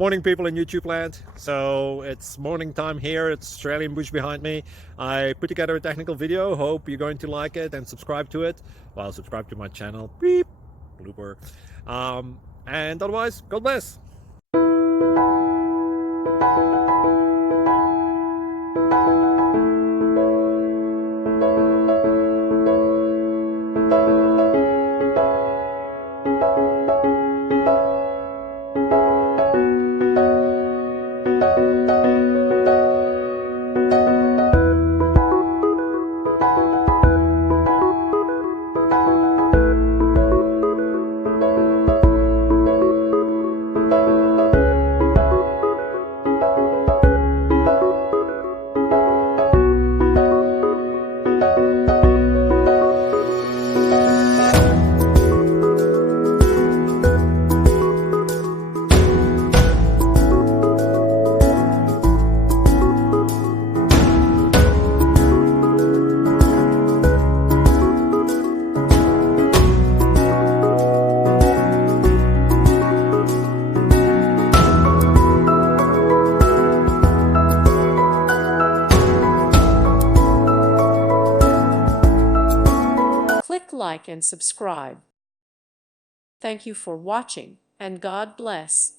Morning, people in YouTube land. So it's morning time here. It's Australian bush behind me. I put together a technical video. Hope you're going to like it and subscribe to it. Well, subscribe to my channel. Beep. Blooper. And otherwise, God bless. Click like and subscribe. Thank you for watching, and God bless.